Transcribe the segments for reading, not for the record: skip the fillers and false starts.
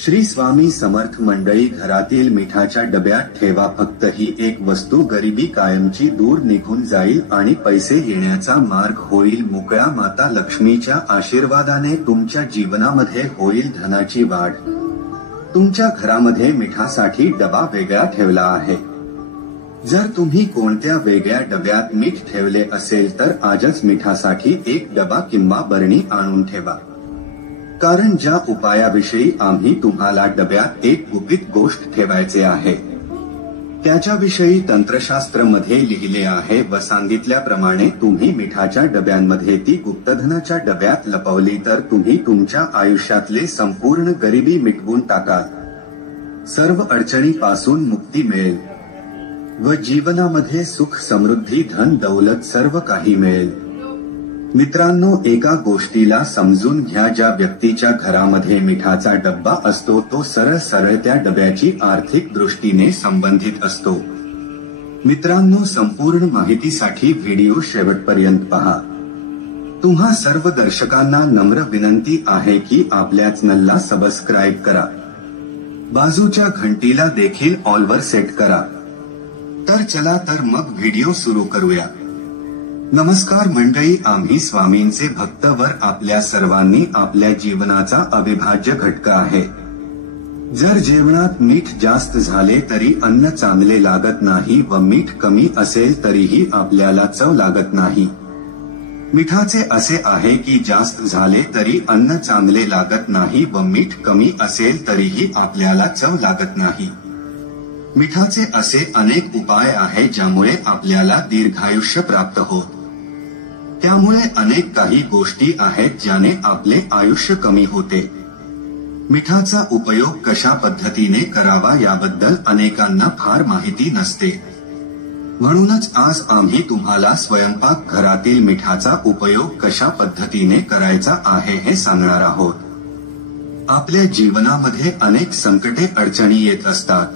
श्री स्वामी समर्थ मंडळी, घरातील मिठाच्या डब्यात ठेवा फक्त ही एक वस्तू, गरिबी कायमची दूर निघून जाईल आणि पैसे येण्याचा मार्ग होईल मोकळा। माता लक्ष्मीच्या आशीर्वादाने तुमच्या जीवनामध्ये होईल धनाची वाढ। तुमच्या घरामध्ये मिठासाठी डबा वेगळा ठेवला आहे। जर तुम्ही कोणत्या वेगळ्या डब्यात मीठ ठेवले असेल तर आजच मिठासाठी एक डबा किंवा बरणी आणून ठेवा, कारण ज्या उपायाविषयी आम्ही तुम्हाला डब्यात एक गुपित गोष्ट ठेवायचे आहे त्याच्याविषयी तंत्रशास्त्र मध्ये लिहिले आहे व सांगितल्याप्रमाणे तुम्ही मिठाच्या डब्यांमध्ये ती गुप्तधनाच्या डब्यात लपवली तर तुम्ही तुमच्या आयुष्यातले संपूर्ण गरिबी मिटवून टाकाल, सर्व अडचणीपासून मुक्ती मिळेल व जीवनामध्ये सुख समृद्धी धन दौलत सर्व काही मिळेल। मित्रांनो, एका गोष्टीला समजून घ्या, ज्या व्यक्तीच्या घरामध्ये मिठाचा डब्बा असतो तो सरळ सरळ त्या डब्याची आर्थिक दृष्टीने संबंधित असतो। मित्रांनो, संपूर्ण माहितीसाठी व्हिडिओ शेवटपर्यंत पहा। तुम्हा सर्व दर्शकांना नम्र विनंती आहे की आपल्या चॅनलला सबस्क्राईब करा, बाजूच्या घंटीला देखील ऑलवर सेट करा। तर चला तर मग व्हिडिओ सुरू करूया। नमस्कार मंडळी, आम्ही स्वामींचे भक्त वर आपल्या सर्वांनी आपल्या जीवनाचा अविभाज्य घटक आहे। जर जेवणात मीठ जास्त झाले तरी अन्न चांगले लागत नाही व मीठ कमी असेल तरीही आपल्याला चव लागत नाही। मिठाचे असे आहे की जास्त झाले तरी अन्न चांगले लागत नाही व मीठ कमी असेल तरीही आपल्याला चव लागत नाही। मिठाचे असे अनेक उपाय आहेत ज्यामुळे आपल्याला दीर्घायुष्य प्राप्त होत। त्यामुळे अनेक काही गोष्टी आहेत ज्याने आपले आयुष्य कमी होते। मिठाचा उपयोग कशा पद्धतीने करावा याबद्दल अनेकांना फार माहिती नसते, म्हणूनच आज आम्ही तुम्हाला स्वयंपाक घरातील मिठाचा उपयोग कशा पद्धतीने करायचा आहे हे सांगणार आहोत। आपल्या जीवनामध्ये अनेक संकटे अडचणी येत असतात,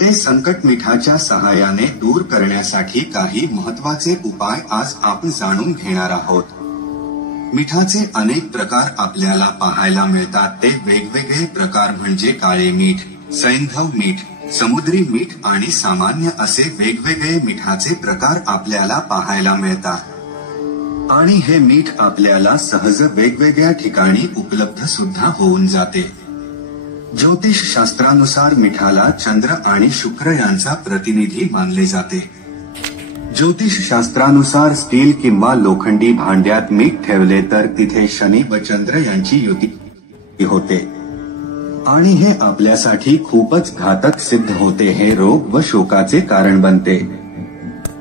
ते संकट मिठाच्या सहाय्याने दूर करण्यासाठी काही महत्त्वाचे उपाय आज आपण जाणून घेणार आहोत। मिठाचे अनेक प्रकार आपल्याला पाहायला मिळतात, ते वेगवेगळे प्रकार म्हणजे काळे मीठ, सैंधव मीठ, समुद्री मीठ आणि सामान्य असे वेगवेगळे मिठाचे प्रकार आपल्याला पाहायला मिळतात आणि हे मीठ आपल्याला सहज वेगवेगळ्या ठिकाणी उपलब्ध सुद्धा होऊन जाते। ज्योतिष शास्त्रानुसार मिठाला चंद्र आणि शुक्र यांचा प्रतिनिधी मानले जाते। ज्योतिष शास्त्रानुसार स्टील किंवा लोखंडी भांड्यात मीठ ठेवले तर तिथे शनी व चंद्र यांची युती होते आणि हे आपल्यासाठी खूपच घातक सिद्ध होते। हे रोग व शोकाचे कारण बनते।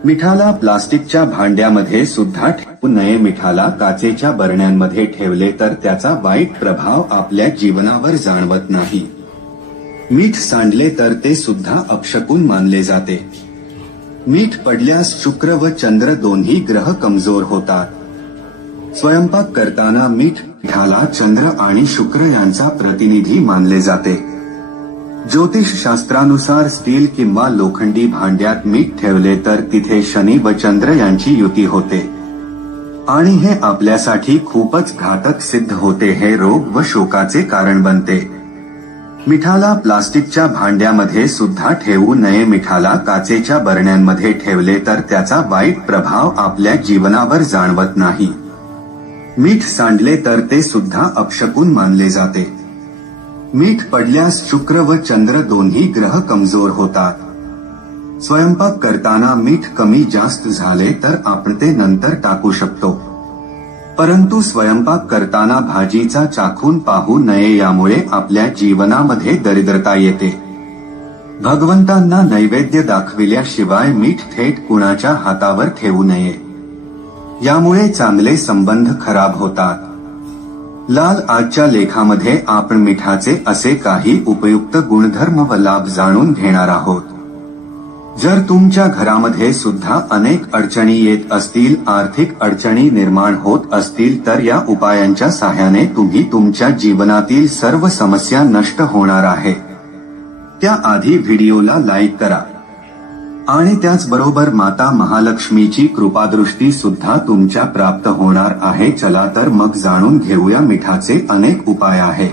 मिठाला प्लास्टिकच्या भांड्यामध्ये सुद्धा ठेवू नये। मिठाला काचेच्या बरण्यांमध्ये ठेवले तर त्याचा वाईट प्रभाव आपल्या जीवनावर जाणवत नाही। मीठ सांडले तर ते सुद्धा अपशकुन मानले जाते। मीठ पडल्यास शुक्र व चंद्र दोन्ही ग्रह कमजोर होतात। स्वयंपाक करताना मिठाला चंद्र आणि शुक्र यांचा प्रतिनिधी मानले जाते। ज्योतिष शास्त्रानुसार स्टील किंवा लोखंडी भांड्यात मीठ ठेवले तर तिथे शनी व चंद्र यांची युती होते आणि हे आपल्यासाठी खूपच घातक सिद्ध होते। हे रोग व शोकाचे कारण बनते। मिठाला प्लास्टिकच्या भांड्यामध्ये सुद्धा ठेवू नये। मिठाला काचेच्या बरण्यांमध्ये ठेवले तर त्याचा वाईट प्रभाव आपल्या जीवनावर जाणवत नाही। मीठ सांडले तर ते सुद्धा अपशकुन मानले जाते। मीठ पडल्यास शुक्र व चंद्र दोन्ही ग्रह कमजोर होतात। स्वयंपाक करताना मीठ कमी जास्त झाले तर आपण ते नंतर टाकू शकतो, परंतु स्वयंपाक करताना भाजीचा चाखून पाहू नये, यामुळे आपल्या जीवनामध्ये दरिद्रता येते। भगवंतांना नैवेद्य दाखविल्याशिवाय मीठ थेट कुणाच्या हातावर ठेवू नये, यामुळे चांगले संबंध खराब होतात। लाल आजच्या लेखामध्ये आपण मिठाचे असे काही उपयुक्त गुणधर्म व लाभ जाणून घेणार आहोत। जर तुमच्या घरामध्ये सुद्धा अनेक अडचणी येत असतील, आर्थिक अडचणी निर्माण होत असतील तर या उपायांच्या सहाय्याने तुम्ही तुमच्या जीवनातील सर्व समस्या नष्ट होणार आहे। त्याआधी व्हिडिओला लाईक करा आणि त्याचबरोबर माता महालक्ष्मीची कृपादृष्टी सुद्धा तुमच्या प्राप्त होणार आहे। चला तर मग जाणून घेऊया मिठाचे अनेक उपाय आहे।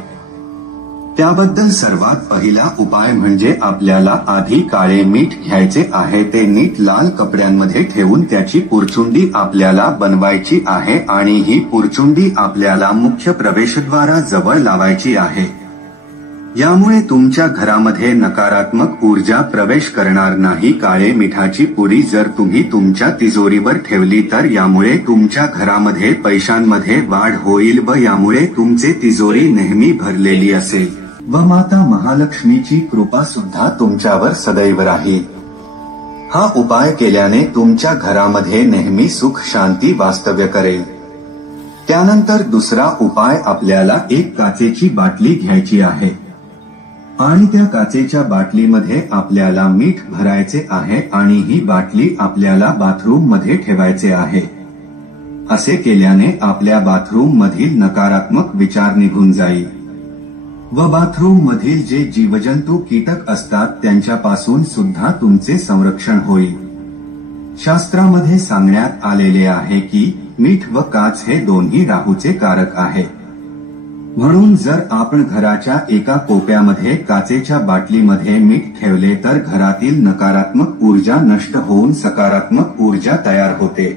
त्याबद्दल सर्वात पहिला उपाय म्हणजे आपल्याला आधी काळे मीठ घ्यायचे आहे. ते नीट लाल कपड्यांमध्ये ठेवून त्याची पुरचुंडी आपल्याला बनवायची आहे आणि ही पुरचुंडी आपल्याला मुख्य प्रवेशद्वाराजवळ लावायची आहे. यामुळे तुमच्या घरामध्ये नकारात्मक ऊर्जा प्रवेश करणार नाही. काळे मिठाची पुडी जर तुम्ही तुमच्या तिजोरीवर ठेवली तर यामुळे तुमच्या घरामध्ये पैशांमध्ये वाढ होईल व यामुळे तुमचे तिजोरी नेहमी भरलेली असेल व माता महालक्ष्मीची कृपा सुद्धा तुमच्यावर सदैव राहील. हा उपाय केल्याने तुमच्या घरामध्ये नेहमी सुख शांती वास्तव्य करेल. त्यानंतर दुसरा उपाय आपल्याला एक काचेची बाटली घ्यायची आहे आणि त्या काचेच्या बाटलीमध्ये आपल्याला मीठ भरायचे आहे आणि ही बाटली आपल्याला बाथरूम मध्ये ठेवायचे आहे. असे केल्याने आपल्या बाथरूम मधील नकारात्मक विचार निघून जाईल व बाथरूम मधील जे जीवजंतू कीटक असतात त्यांच्यापासून सुद्धा तुमचे संरक्षण होईल. शास्त्रामध्ये सांगण्यात आलेले आहे की मीठ व काच हे दोन्ही राहूचे कारक आहे. म्हणून जर आपण घराच्या एका कोपऱ्यामध्ये काचेच्या बाटलीमध्ये मीठ ठेवले तर घरातील नकारात्मक ऊर्जा नष्ट होऊन सकारात्मक ऊर्जा तयार होते.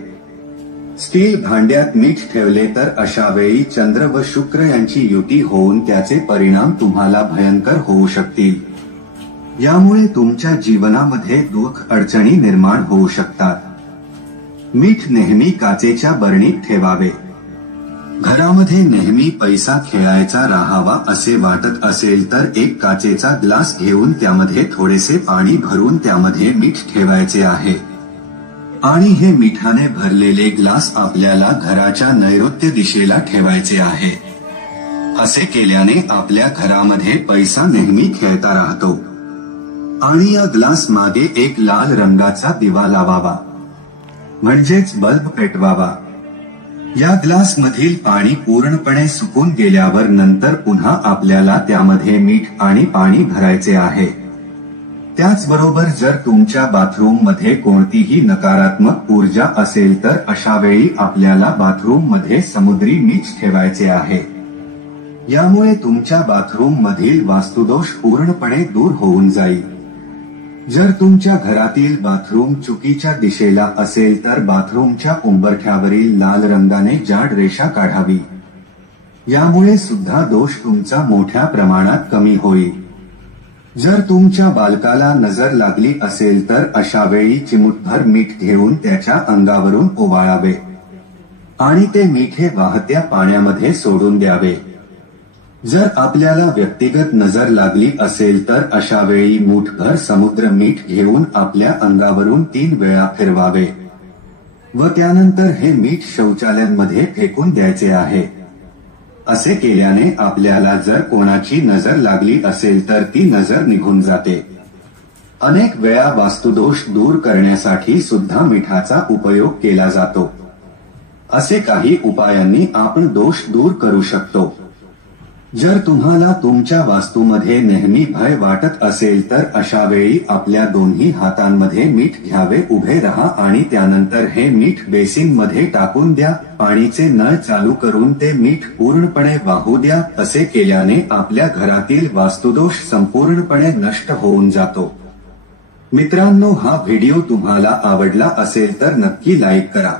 स्टील भांड्यात मीठ ठेवले तर अशा वेळी चंद्र व शुक्र यांची युती होऊन त्याचे परिणाम तुम्हाला भयंकर होऊ शकतील. यामुळे तुमच्या जीवनामध्ये दुःख अडचणी निर्माण होऊ शकतात. मीठ नेहमी काचेच्या बरणीत ठेवावे. घरामध्ये नेहमी पैसा खेळायचा राहावा असे वाटत असेल तर एक काचेचा ग्लास घेऊन त्यामध्ये थोडेसे पाणी भरून त्यामध्ये मीठ ठेवायचे आहे आणि हे मिठाने भरलेले ग्लास आपल्याला घराच्या नैऋत्य दिशेला ठेवायचे आहे. असे केल्याने आपल्या घरामध्ये पैसा नेहमी खेळता राहतो. आणि या ग्लास मागे एक लाल रंगाचा दिवा लावावा म्हणजेच बल्ब पेटवावा. या ग्लास मधील पाणी पूर्णपणे सुकून गेल्यावर नंतर पुन्हा आपल्याला त्यामध्ये मीठ आणि पाणी भरायचे आहे. त्याचबरोबर जर तुमच्या बाथरूम मध्ये कोणतीही नकारात्मक ऊर्जा असेल तर अशा वेळी आपल्याला बाथरूम मध्ये समुद्री मीठ ठेवायचे आहे. यामुळे तुमच्या बाथरूम मधील वास्तुदोष पूर्णपणे दूर होऊन जाईल. जर तुमच्या घरातील बाथरूम चुकीच्या दिशेला असेल तर बाथरूमच्या उंबरठ्यावरील लाल रंगाने जाड रेषा काढावी. यामुळे सुद्धा दोष तुमचा मोठ्या प्रमाणात कमी होईल. जर तुमच्या बालकाला नजर लागली असेल तर अशा वेळी चिमूटभर मीठ घेऊन त्याच्या अंगावरून ओवाळावे आणि ते मीठ हे वाहत्या पाण्यामध्ये सोडून द्यावे. जर आपल्याला व्यक्तिगत नजर लागली असेल तर अशा वेळी मूठभर समुद्र मीठ घेऊन आपल्या अंगावरून 3 वेळा फिरवावे व त्यानंतर हे मीठ शौचालयांमध्ये फेकून द्यायचे आहे. असे केल्याने आपल्याला जर कोणाची नजर लागली असेल तर ती नजर निघून जाते. अनेक वेळा वास्तुदोष दूर करण्यासाठी सुद्धा मिठाचा उपयोग केला जातो. असे काही उपायांनी आपण दोष दूर करू शकतो. जर तुम्हाला तुमच्या वास्तूमध्ये नेहमी भय वाटत असेल तर अशा वेळी आपल्या दोन्ही हातांमध्ये मीठ घ्यावे, उभे राहा आणि त्यानंतर हे मीठ बेसिन मध्ये टाकून द्या. पाणीचे नळ चालू करून ते मीठ पूर्णपणे वाहू द्या. असे केल्याने आपल्या घरातील वास्तुदोष संपूर्णपणे नष्ट होऊन जातो. मित्रांनो, हा व्हिडिओ तुम्हाला आवडला असेल तर नक्की लाईक करा.